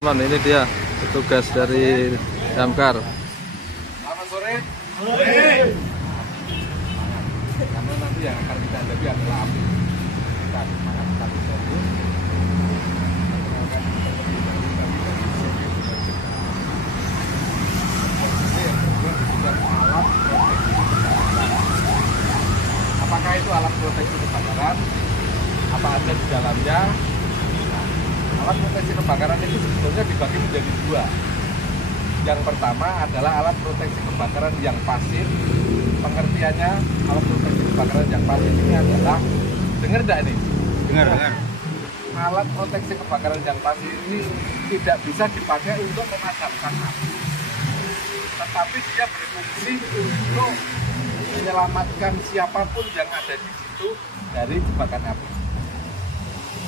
Teman, ini dia petugas dari damkar. Selamat sore. Karena nanti yang akan kita hadapi adalah api. Kita semangat satu satu. Apakah itu alat proteksi kebakaran? Apa ada di dalamnya? Alat proteksi kebakaran itu sebetulnya dibagi menjadi dua. Yang pertama adalah alat proteksi kebakaran yang pasif. Pengertiannya, alat proteksi kebakaran yang pasif ini adalah, dengar tidak ini? Dengar. Alat proteksi kebakaran yang pasif ini tidak bisa dipakai untuk memadamkan api, tetapi dia berfungsi untuk menyelamatkan siapapun yang ada di situ dari jebakan api.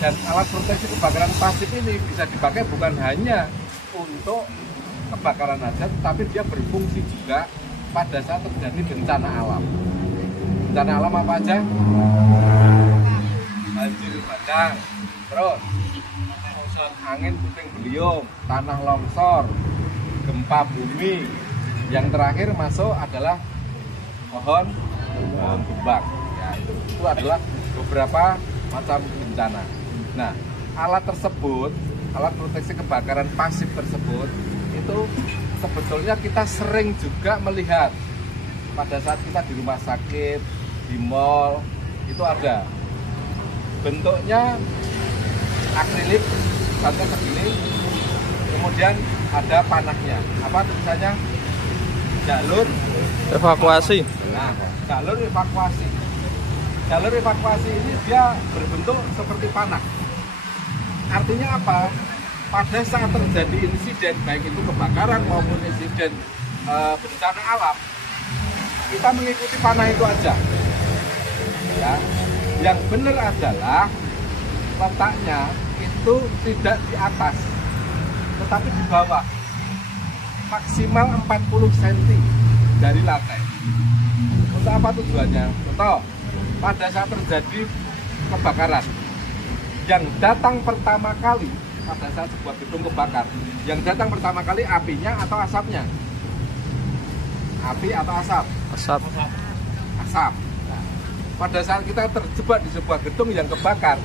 Dan alat proteksi kebakaran pasif ini bisa dipakai bukan hanya untuk kebakaran saja, tetapi dia berfungsi juga pada saat terjadi bencana alam. Bencana alam apa aja? Banjir bandang, terus angin puting beliung, tanah longsor, gempa bumi. Yang terakhir masuk adalah pohon tumbang. Ya, itu adalah beberapa macam bencana. Nah, alat tersebut, alat proteksi kebakaran pasif tersebut, itu sebetulnya kita sering juga melihat pada saat kita di rumah sakit, di mall, itu ada. Bentuknya akrilik, sampai segini, kemudian ada panahnya. Apa tulisannya? Jalur Evakuasi. Nah, jalur evakuasi. Jalur evakuasi ini dia berbentuk seperti panah. Artinya apa? Pada saat terjadi insiden, baik itu kebakaran maupun insiden bencana alam, kita mengikuti panah itu aja. Ya. Yang benar adalah letaknya itu tidak di atas, tetapi di bawah. Maksimal 40 cm dari lantai. Untuk apa tujuannya? Contoh, pada saat terjadi kebakaran, yang datang pertama kali pada saat sebuah gedung kebakar, yang datang pertama kali apinya atau asapnya? Api atau asap? Asap. Asap. Nah, pada saat kita terjebak di sebuah gedung yang kebakar,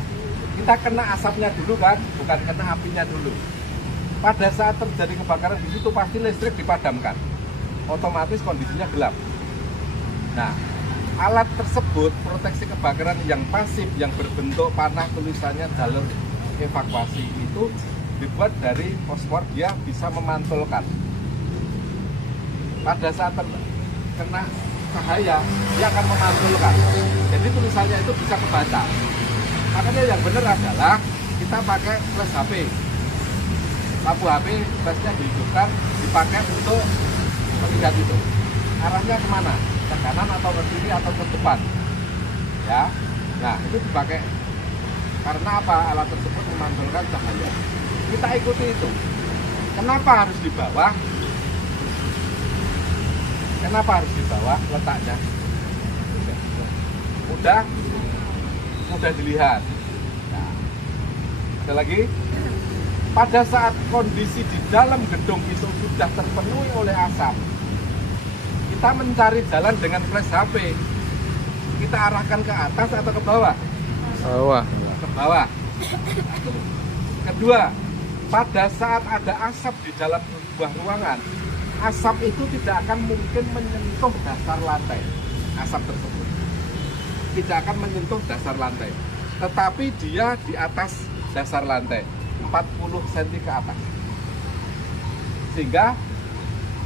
kita kena asapnya dulu kan, bukan kena apinya dulu. Pada saat terjadi kebakaran di situ pasti listrik dipadamkan, otomatis kondisinya gelap. Nah, alat tersebut proteksi kebakaran yang pasif yang berbentuk panah tulisannya jalur evakuasi itu dibuat dari fosfor, dia bisa memantulkan. Pada saat kena cahaya dia akan memantulkan, jadi tulisannya itu bisa kebaca. Makanya yang benar adalah kita pakai flash HP. Lampu HP flashnya dihidupkan, dipakai untuk melihat itu. Arahnya kemana? Ke kanan atau ke kiri atau ke depan? Ya, nah itu dipakai. Karena apa? Alat tersebut memantulkan cahaya. Kita ikuti itu. Kenapa harus di bawah? Kenapa harus di bawah letaknya? Mudah dilihat. Nah, ada lagi. Pada saat kondisi di dalam gedung itu sudah terpenuhi oleh asap, kita mencari jalan dengan flash HP. Kita arahkan ke atas atau ke bawah? Bawah. Ke bawah. Kedua, pada saat ada asap di dalam sebuah ruangan, asap itu tidak akan mungkin menyentuh dasar lantai. Asap tersebut tidak akan menyentuh dasar lantai, tetapi dia di atas dasar lantai 40 cm ke atas, sehingga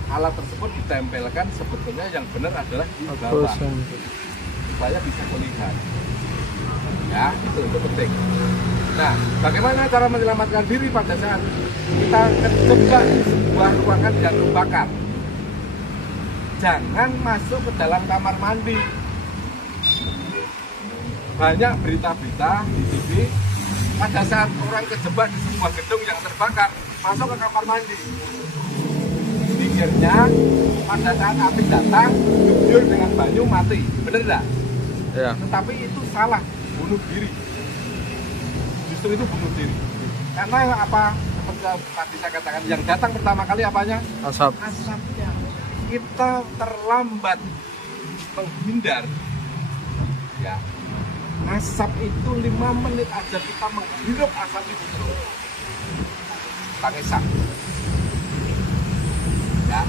alat tersebut ditempelkan sebetulnya yang benar adalah di bawah supaya bisa melihat. Ya, itu penting. Nah, bagaimana cara menyelamatkan diri pada saat kita terjebak di sebuah ruangan yang terbakar? Jangan masuk ke dalam kamar mandi. Banyak berita-berita di TV pada saat orang terjebak di sebuah gedung yang terbakar, masuk ke kamar mandi. Pikirnya pada saat api datang, guyur dengan banyu mati. Benar enggak? Ya. Tetapi itu salah, bunuh diri. Justru itu bunuh diri. Karena apa? Seperti tadi saya katakan yang datang pertama kali apanya? Asap. Asapnya. Kita terlambat menghindar, ya. Asap itu 5 menit aja kita menghirup asap itu terus. Tangisan. Ya.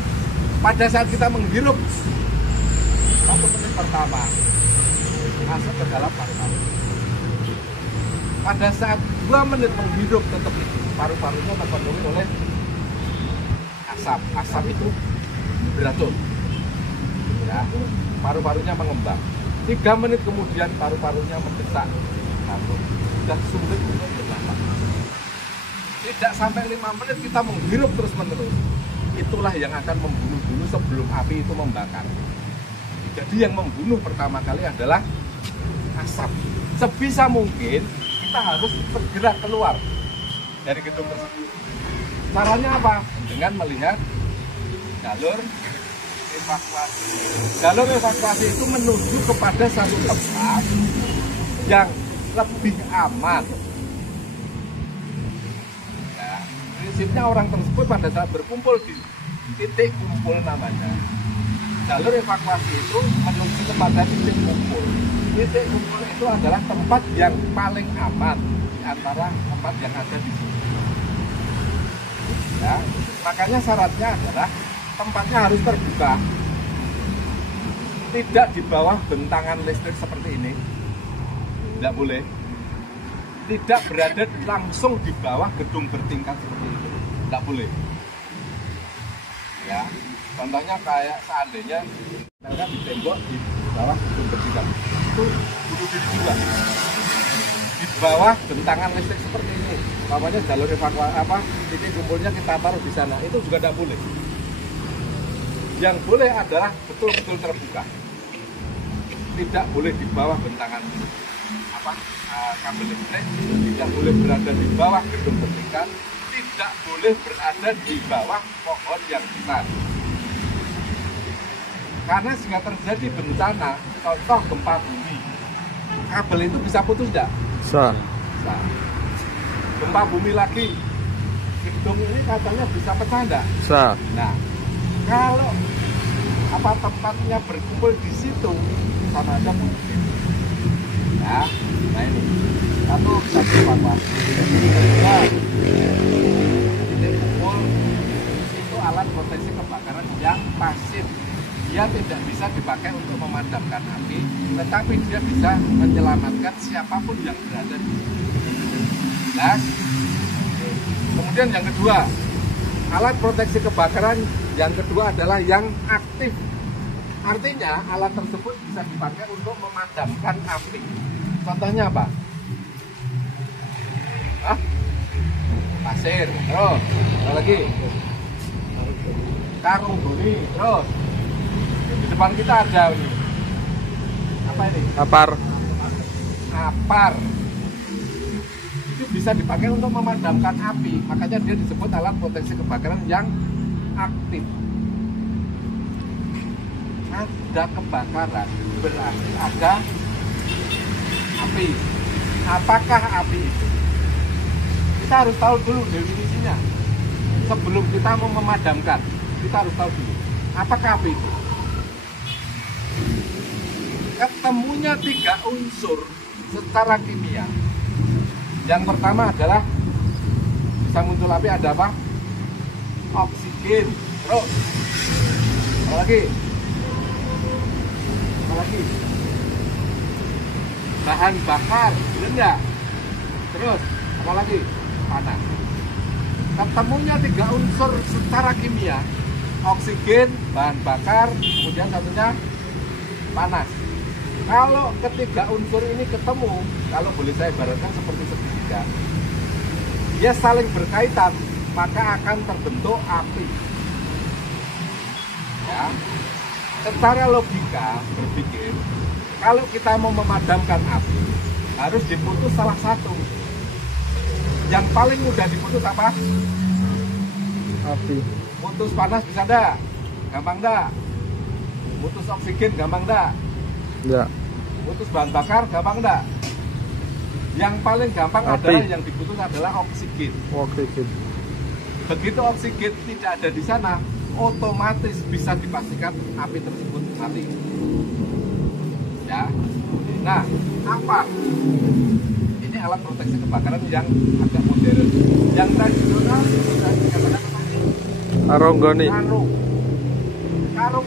Pada saat kita menghirup 1 menit pertama, asap ke dalam paru-paru. Pada saat 2 menit menghirup tetap itu paru-parunya terpenuhi oleh asap. Asap itu beracun. Ya, paru-parunya mengembang. 3 menit kemudian paru-parunya mendesak. Dan sulit untuk bernafas. Tidak sampai 5 menit kita menghirup terus-menerus. Itulah yang akan membunuh dulu sebelum api itu membakar. Jadi yang membunuh pertama kali adalah asap. Sebisa mungkin kita harus segera keluar dari gedung tersebut. Caranya apa? Dengan melihat jalur evakuasi. Jalur evakuasi itu menuju kepada satu tempat yang lebih aman. Nah, prinsipnya orang tersebut pada saat berkumpul di titik kumpul namanya. Jalur evakuasi itu menuju kepada titik kumpul. Titik kumpul itu adalah tempat yang paling aman di antara tempat yang ada di sini. Ya, makanya syaratnya adalah tempatnya harus terbuka, tidak di bawah bentangan listrik seperti ini, tidak boleh, tidak berada langsung di bawah gedung bertingkat seperti itu, tidak boleh. Ya, contohnya kayak seandainya mereka di tembok di bawah gedung bertingkat, itu bunuh diri juga. Di bawah bentangan listrik seperti ini, namanya jalur evakuasi titik kumpulnya kita taruh di sana, itu juga tidak boleh. Yang boleh adalah betul-betul terbuka, tidak boleh di bawah bentangan kabel listrik, tidak boleh berada di bawah gedung bertingkat, tidak boleh berada di bawah pohon yang besar. Karena jika terjadi bencana, contoh gempa bumi, kabel itu bisa putus tidak? Bisa. Bisa. Gempa bumi lagi, gedung ini katanya bisa pecah enggak? Bisa. Nah, kalau tempatnya berkumpul di situ sama aja mungkin. Nah ini satu evakuasi. Nah, titik kumpul itu alat proteksi kebakaran yang pasif. Dia tidak bisa dipakai untuk memadamkan api, tetapi dia bisa menyelamatkan siapapun yang berada di situ. Nah, kemudian yang kedua, alat proteksi kebakaran yang kedua adalah yang aktif. Artinya alat tersebut bisa dipakai untuk memadamkan api. Contohnya apa? Pasir, terus apa lagi? Karung duri, terus di depan kita ada ini. Apa ini? Apar. Apar. Itu bisa dipakai untuk memadamkan api, makanya dia disebut alat proteksi kebakaran yang aktif. Ada kebakaran berarti ada api. Apakah api itu? Kita harus tahu dulu definisinya. Sebelum kita mau memadamkan, kita harus tahu dulu apakah api itu. Ketemunya 3 unsur secara kimia. Yang pertama adalah bisa muncul api ada apa? Oksigen. Terus apa lagi? Apalagi bahan bakar, benar enggak? Terus apalagi panas. Ketemunya 3 unsur secara kimia, oksigen, bahan bakar, kemudian satunya panas. Kalau ketiga unsur ini ketemu, kalau boleh saya ibaratkan seperti segitiga, dia saling berkaitan, maka akan terbentuk api. Ya. Secara logika berpikir, kalau kita mau memadamkan api, harus diputus salah satu. Yang paling mudah diputus apa? Api. Putus panas bisa enggak? Gampang enggak? Putus oksigen gampang enggak? Ya. Putus bahan bakar gampang enggak? Yang paling gampang Api. adalah yang diputus adalah oksigen. Oksigen. Begitu oksigen tidak ada di sana, otomatis bisa dipastikan api tersebut mati. Ya. Nah, apa? Ini alat proteksi kebakaran yang agak modern. Yang tradisional bisa dikatakan apa? Karung goni. Karung.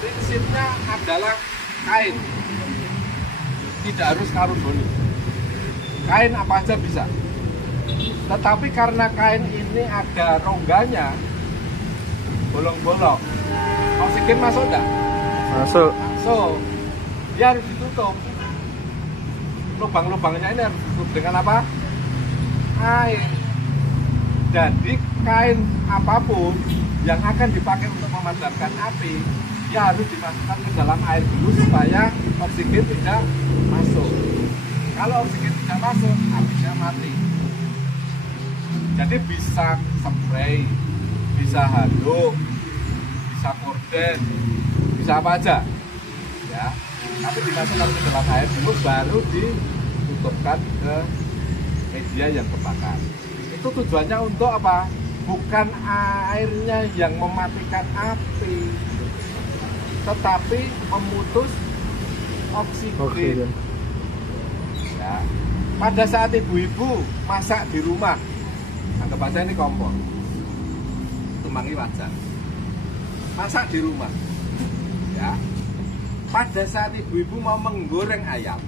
Prinsipnya adalah kain. Tidak harus karung goni. Kain apa aja bisa. Tetapi karena kain ini ada rongganya, bolong-bolong, oksigen masuk enggak? Masuk. Masuk. Dia harus ditutup. Lubang-lubangnya ini harus ditutup dengan apa? Kain. Jadi kain apapun yang akan dipakai untuk memadamkan api, dia harus dimasukkan ke dalam air dulu supaya oksigen tidak masuk. Kalau oksigen tidak masuk, apinya mati. Jadi bisa spray, bisa handuk, bisa korden, bisa apa aja, ya. Tapi dimasukkan ke dalam air dulu, baru ditutupkan ke media yang terbakar. Itu tujuannya untuk apa? Bukan airnya yang mematikan api, tetapi memutus oksigen. Ya. Pada saat ibu-ibu masak di rumah, anggap aja ini kompor, tumangi wajan, masak di rumah, ya. Pada saat ibu-ibu mau menggoreng ayam,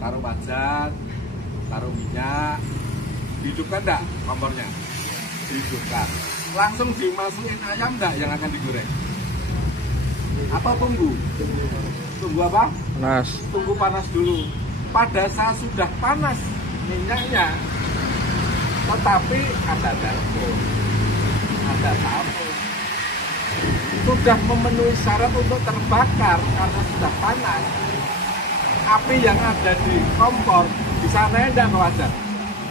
taruh wajan, taruh minyak, dihidupkan enggak kompornya? Dihidupkan. Langsung dimasukin ayam enggak yang akan digoreng? Apa tunggu? Tunggu apa? Panas. Tunggu panas dulu. Pada saat sudah panas minyaknya, tetapi ada telepon, ada tamu, sudah memenuhi syarat untuk terbakar karena sudah panas. Api yang ada di kompor bisa naik enggak ke wajan?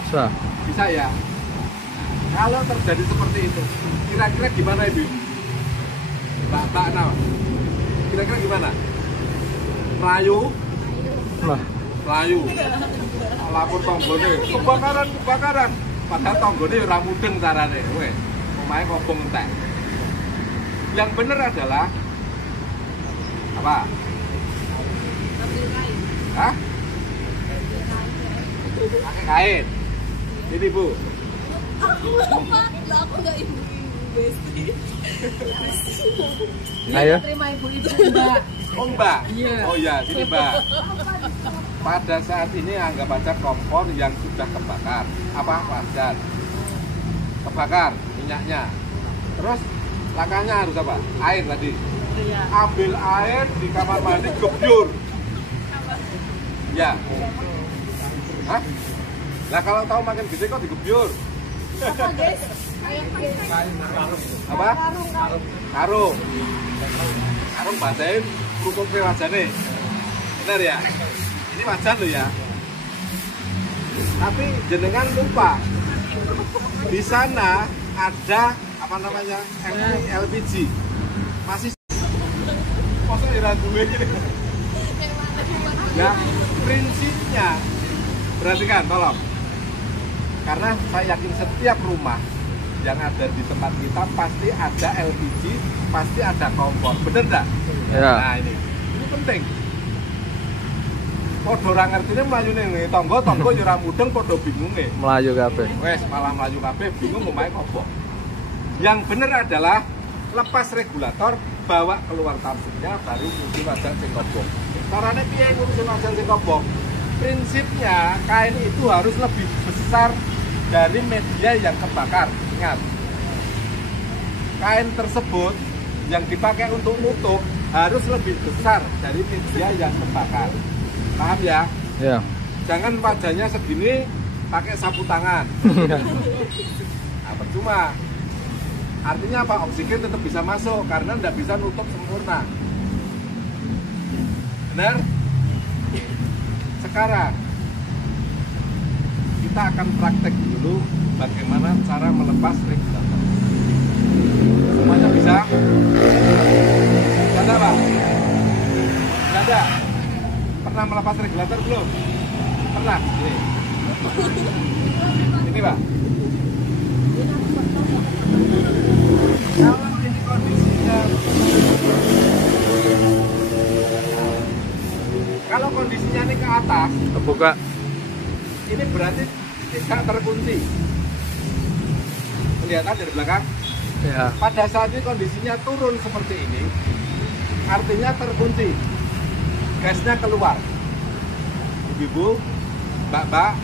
Bisa. Bisa ya. Kalau terjadi seperti itu, kira-kira gimana ibu? Mbak Nawa, kira-kira gimana? Melayu? Lah. Melayu. Lapor tonggone, kebakaran. Padahal tonggone ora mudeng carane. Weh, omahe kobong entek. Yang benar adalah apa? Hah? Pakai kain. Ini Bu. Aku nggak ibu-ibu Ayo. terima ibu-ibu Mbak. Oh Mbak? Iya. Oh iya, sini Mbak. Pada saat ini anggap aja kompor yang sudah kebakar. Apa? Wajan. Kebakar minyaknya. Terus langkahnya harus apa? Air tadi. Iya. Ambil air di kamar mandi, gebyur. Ya. Hah? Lah kalau tahu makin gede kok digebyur? Apa guys? Ayo Apa? Karung. Karung basahin kerupuk ke wajane. Benar ya? Ini wajan loh ya. Tapi jenengan lupa. Di sana ada apa namanya? LPG. Masih masa gue gini. Nah, prinsipnya perhatikan, tolong. Karena saya yakin setiap rumah yang ada di tempat kita pasti ada LPG, pasti ada kompor, bener enggak? Ya. Nah ini penting. Podo ora ngertine mlayune ngene tangga-tangga ya ora mudeng padha bingunge. Melayu kabeh. Wes malah mlayu kabeh bingung omahe opo. Yang bener adalah lepas regulator, bawa keluar tabungnya baru ngurusin wajan sing kobong. Carane piye ngurusin wajan sing kobong? Prinsipnya kain itu harus lebih besar dari media yang kebakar. Ingat, kain tersebut yang dipakai untuk nutup harus lebih besar dari media yang kebakar. Paham ya? Ya. Jangan wajahnya segini pakai sapu tangan. Nah, percuma. Artinya apa? Oksigen tetap bisa masuk karena tidak bisa nutup sempurna. Benar? Sekarang kita akan praktek dulu bagaimana cara melepas regulator. Semuanya bisa? Ada Pak? Ada. pernah melepas regulator belum? Pernah? Ini Pak. Kalau ini kondisinya, kalau kondisinya ini ke atas, Kebuka. ini berarti tidak terkunci. Kelihatan dari belakang? Ya. Pada saat ini kondisinya turun seperti ini, artinya terkunci. Gasnya keluar. Ibu, mbak-mbak,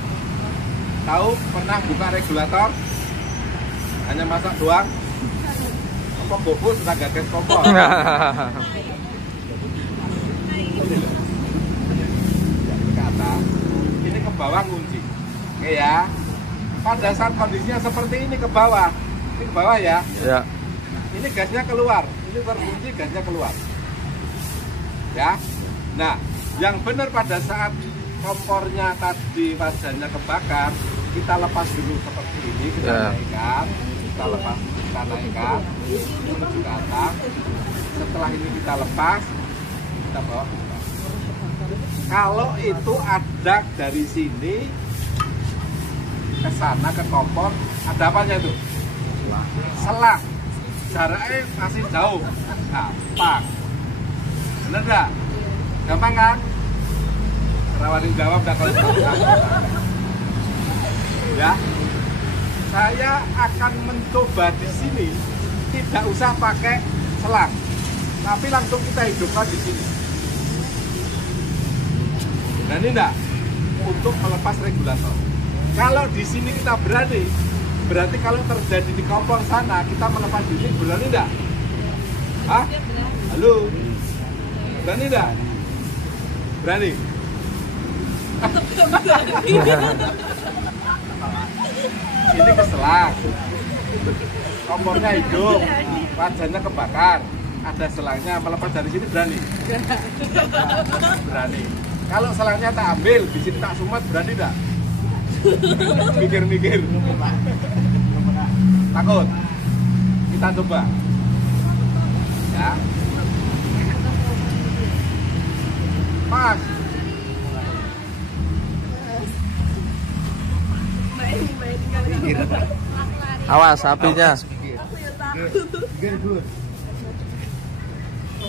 tahu pernah buka regulator? Hanya masak doang? Apa gobo sudah gak gas kompor? Ke atas, ini ke bawah kunci. Oke ya. Pada saat kondisinya seperti ini ke bawah ya. Ya. Ini gasnya keluar, ini terkunci, gasnya keluar. Ya. Nah, yang benar pada saat kompornya tadi wajannya kebakar, kita lepas dulu seperti ini, kita Ya. naikkan, kita lepas, kita naikkan menuju ke atas. Setelah ini kita lepas, kita bawa ke bawah. Kalau itu ada dari sini ke sana ke kompor, ada apanya itu? Selang. Jaraknya masih jauh. Gampang. Bener nggak? Gampang kan? Rawanin jawab dah kalau ya. Saya akan mencoba di sini tidak usah pakai selang, tapi langsung kita hidupkan di sini. Nah ini enggak untuk melepas regulator. Kalau di sini kita berani, berarti kalau terjadi di kompor sana kita melepas di sini berani enggak? Hah? Halo? Berani enggak? Berani? Ini keselang, kompornya hidup, wajannya kebakar, ada selangnya, melepas dari sini berani? Berani. Kalau selangnya tak ambil, di sini tak sumet, berani enggak? Mikir-mikir. Takut? Kita coba. Ya. Pas. Awas apinya.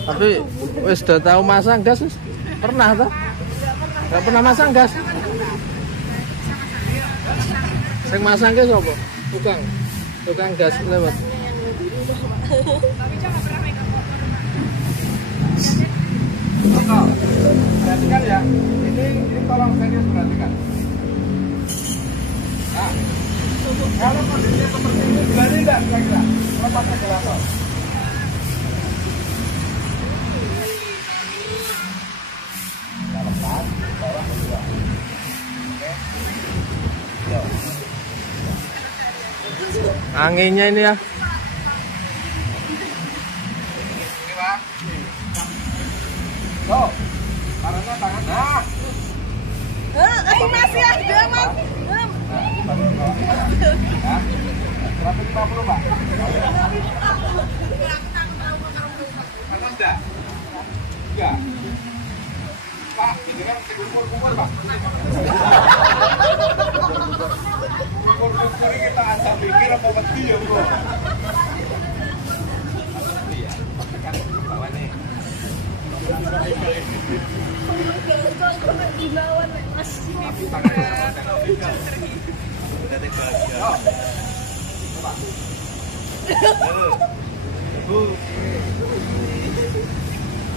Tapi wis udah tahu masang gas wis? Pernah toh? Enggak pernah masang gas. Sing masang ke sapa? Tukang gas lewat. Contoh, perhatikan ya. Ini tolong serius perhatikan. Nah, kalau kondisinya seperti ini, berani enggak kira-kira melepas regulator? Kita lepas, bawah kedua. Oke. Yo. Anginnya ini ya. Ini Pak. Tuh, tangannya tangan. Nah. Masih ada, Mas. Nah, ini baru bawah. Ya. 150, Pak. Panas enggak? Enggak. Pak, ini kan kumpul-kumpul, Pak. Kumpul-kumpul ini kita ajak pikir apa wedi ya, Bro? Iya, tekan ke bawah nih. Tapi tangannya tekan pikir. Udah deh bahagia. Coba.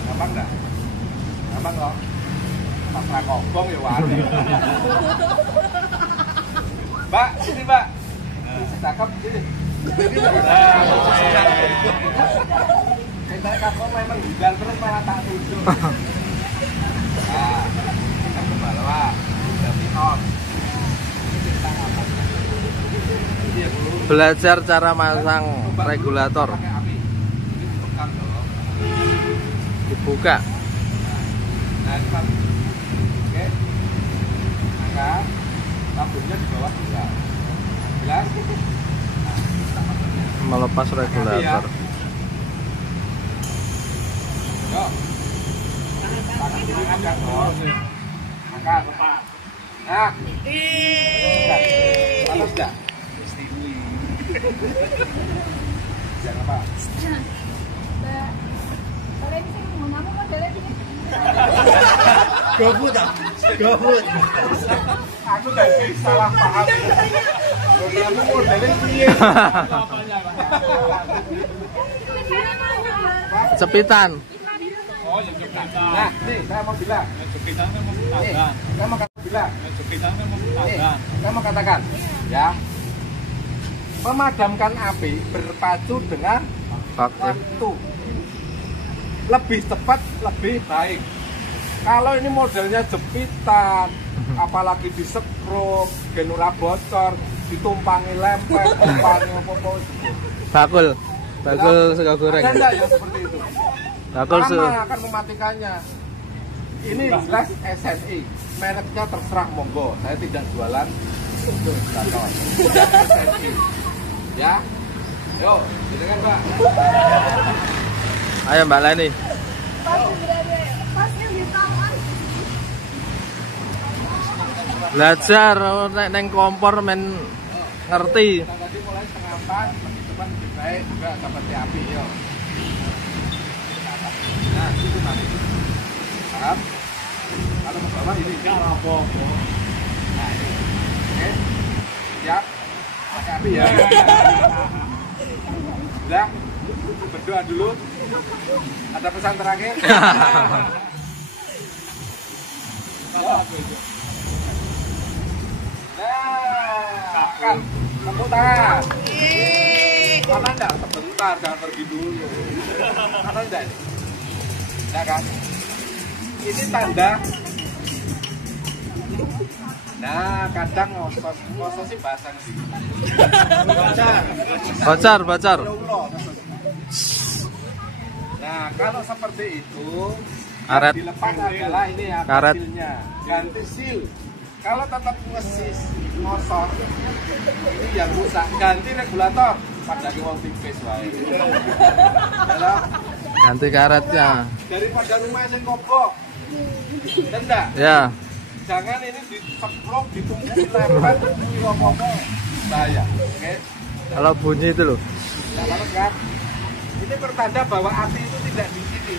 Gampang enggak? Gampang kok? Pas rakobong ya wani. Mbak, sini Mbak. Cakep sini. Kita kapok memang hindar terus malah tak tunjuk. Nah, kita ke bawah. Jadi on. Belajar cara masang regulator. Pakai api. Ini ditekan dong. Dibuka. Nah, ini Pak. Oke. Angkat. Tabungnya di bawah juga. Jelas? Melepas regulator. Yuk. Tangan kiri angkat dong. Katakan. Nah. Panas enggak? Jangan apa? Kalian bisa ngomong apa modelnya ini? GoFood ah, GoFood. Aku tadi salah paham. Kamu modelnya piye? Cepitan. Nah, nih saya mau bilang. Nih, saya mau bilang. Nih, saya mau katakan, ya. Memadamkan api berpacu dengan waktu. Lebih cepat, lebih baik. Kalau ini modelnya jepitan, apalagi disekrup, genula bocor, ditumpangi lempeng, tumpangi apa-apa. Bakul sego goreng. Ada enggak yang seperti itu? Bakul Lama akan mematikannya. Ini jelas SNI, mereknya terserah monggo. Saya tidak jualan untuk ventilator. SNI. Ya, yuk, silakan Mbak. Ayo Mbak Leni. Pas yang di tangan. Belajar Belajar neng kompor men ngerti. kita tadi mulai setengah 4, lebih cepat lebih baik juga dapat api yuk. Nah, itu nanti. Paham? Kalau ke bawah ini enggak apa-apa. Nah, ini. Oke. Siap. Pakai api ya. Sudah. Berdoa dulu. Ada pesan terakhir? Nah, kan tepuk tangan. Mana enggak? Sebentar, jangan pergi dulu. Mana enggak ini? Ya kan? Ini tanda. Nah, kadang ngosot sih bahasa sih. Bacar. Nah, kalau seperti itu, Karet. yang dilepas adalah ini ya, Karet. silnya. Ganti sil. Kalau tetap ngesis, ngosot, ini yang rusak. Ganti regulator. Padahal wong tipis wae. Dalam Ganti karetnya. daripada rumah yang kobok. Enggak? Ya. Jangan ini disekrok, ditumpuk, lempet, apa-apa. Bahaya. Oke? Kalau bunyi itu loh. Nah, kalau kan, ini pertanda bahwa api itu tidak di sini.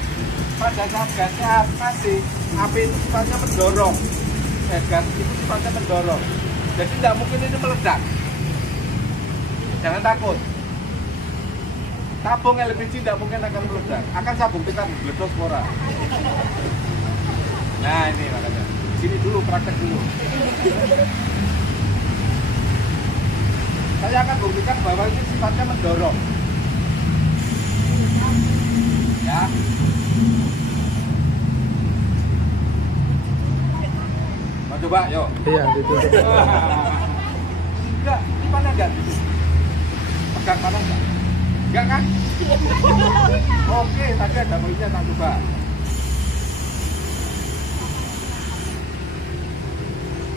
Pada saat gasnya mati, api itu sifatnya mendorong. Gas itu sifatnya mendorong. Jadi tidak mungkin ini meledak. Jangan takut. Tabung LPG tidak mungkin akan meledak. Akan saya buktikan meledos pora. Nah ini makanya. Sini dulu, praktek dulu. Saya akan buktikan bahwa ini sifatnya mendorong. Ya. Mau coba, yuk. Iya, ditutup. Enggak, ini mana enggak gitu? Pegang mana enggak? Enggak kan? Oke, tadi ada mulutnya tak coba.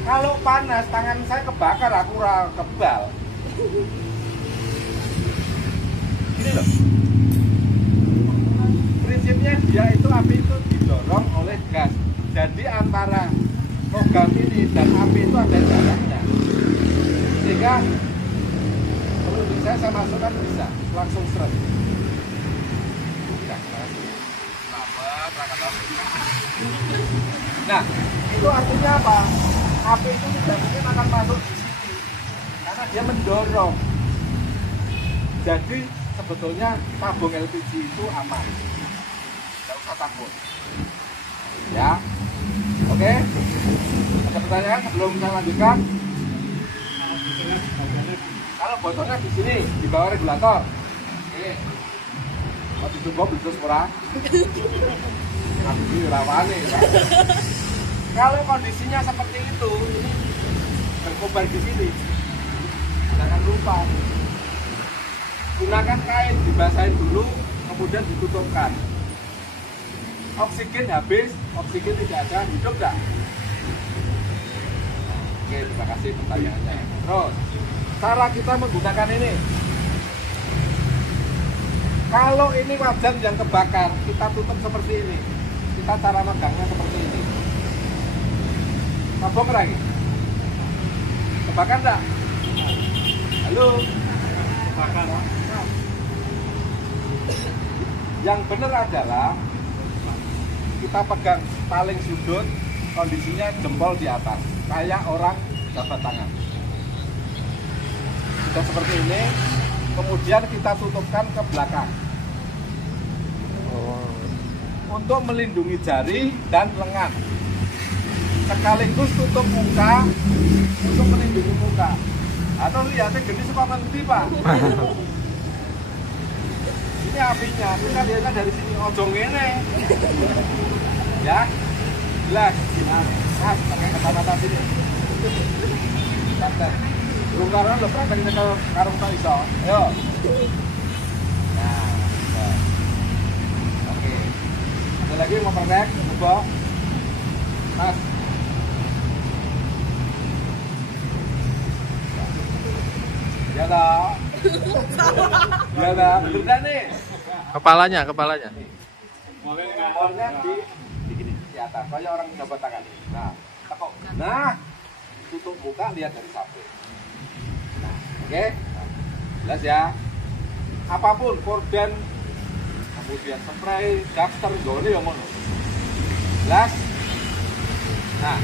Kalau panas, tangan saya kebakar, aku kebal. Ini loh. Prinsipnya dia itu api itu didorong oleh gas. Jadi antara logam ini dan api itu ada jaraknya. Sehingga kalau saya masukkan bisa langsung seret. Nah, itu artinya apa? Api itu tidak mungkin akan masuk di sini karena dia mendorong. Jadi sebetulnya tabung LPG itu aman, tidak usah takut. Ya, oke. Ada pertanyaan sebelum saya lanjutkan? Kalau bocornya di sini, di bawah regulator. Oke. Mau ditunggu belum murah? Ini rawane. Kalau kondisinya seperti itu, ini berkobar di sini. Jangan lupa gunakan kain, dibasahin dulu, kemudian ditutupkan. Oksigen habis, oksigen tidak ada, hidup enggak? Oke, terima kasih pertanyaannya. Terus, cara kita menggunakan ini. Kalau ini wajan yang kebakar, kita tutup seperti ini. Kita cara megangnya seperti ini. Mabok lagi. Tebakan enggak? Halo. Tebakan. Yang benar adalah kita pegang paling sudut, kondisinya jempol di atas, kayak orang jabat tangan. Sudah seperti ini, kemudian kita tutupkan ke belakang untuk melindungi jari dan lengan. Sekaligus tutup muka untuk melindungi muka. Atau lihatnya gini suka ngerti Pak. Ini apinya, kita lihatnya dari sini ojong ini. Ya, jelas. Nah, pakai kacamata sini. Santai. Burung karang lo praktek nyekel karung tak iso. Ayo. Nah, oke. Ada lagi yang mau praktek? Coba. Mas. Ya dah. Ya dah. Bener nih. Kepalanya. Molnya di atas, kayak orang jabat tangan. Nah, tekuk. Nah, tutup muka, lihat dari samping. Nah, oke. Nah, jelas ya. Apapun, korden, kemudian spray, daster, goni yang ngono. Jelas. Nah,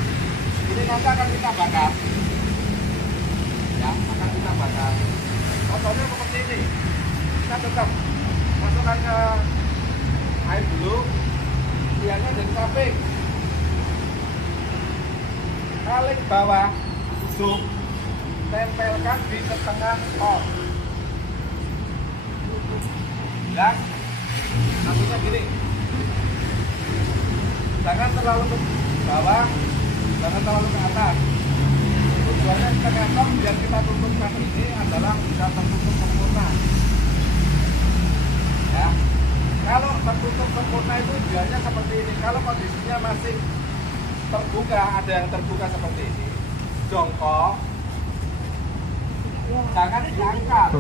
ini nanti akan kita bakar. Ya, akan kita bakar. Contohnya seperti ini. Kita tetap masukkan ke air dulu, lihatnya dari samping. Paling bawah, zoom, tempelkan di setengah pot. Dan maksudnya gini, jangan terlalu ke bawah, jangan terlalu ke atas. Tujuannya setengah pot biar kita tutupkan ini adalah bisa tertutup sempurna. Ya, kalau tertutup sempurna itu tujuannya seperti ini. Kalau kondisinya masih terbuka, ada yang terbuka seperti ini, jongkok, jangan diangkat.